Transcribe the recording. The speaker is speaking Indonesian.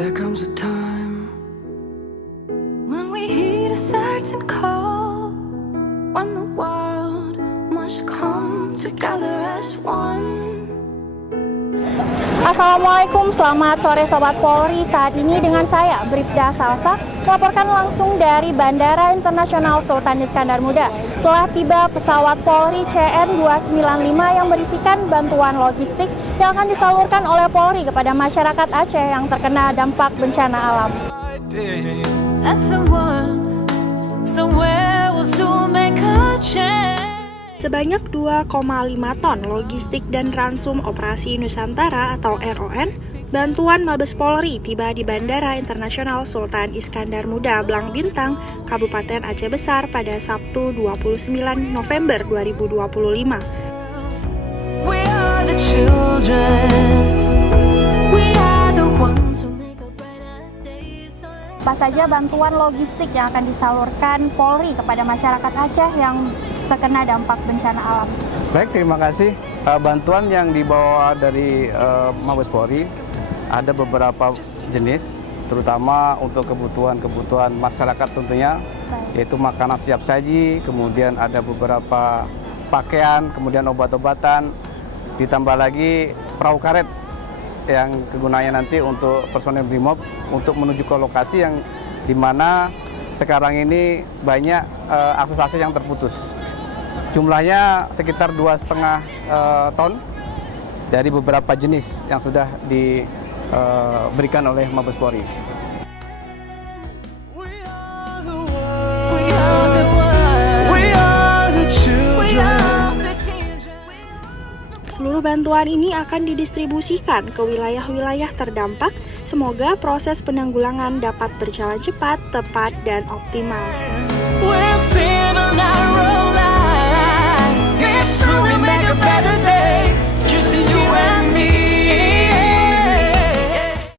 There comes a time when we heed a certain call, when the world must come together as one. Assalamualaikum, selamat sore Sobat Polri. Saat ini dengan saya, Bribda Salsa, melaporkan langsung dari Bandara Internasional Sultan Iskandar Muda. Telah tiba pesawat Polri CN295 yang berisikan bantuan logistik yang akan disalurkan oleh Polri kepada masyarakat Aceh yang terkena dampak bencana alam. Sebanyak 2,5 ton logistik dan ransum operasi Nusantara atau RON, bantuan Mabes Polri tiba di Bandara Internasional Sultan Iskandar Muda, Blang Bintang, Kabupaten Aceh Besar pada Sabtu 29 November 2025. Apa saja bantuan logistik yang akan disalurkan Polri kepada masyarakat Aceh yang terkena dampak bencana alam? Baik, terima kasih. Bantuan yang dibawa dari Mabes Polri ada beberapa jenis, terutama untuk kebutuhan masyarakat tentunya, yaitu makanan siap saji, kemudian ada beberapa pakaian, kemudian obat-obatan, ditambah lagi perahu karet yang kegunaannya nanti untuk personel BRIMOB untuk menuju ke lokasi yang dimana sekarang ini banyak akses yang terputus. Jumlahnya sekitar 2,5 ton dari beberapa jenis yang sudah diberikan oleh Mabes Polri. Seluruh bantuan ini akan didistribusikan ke wilayah-wilayah terdampak. Semoga proses penanggulangan dapat berjalan cepat, tepat, dan optimal.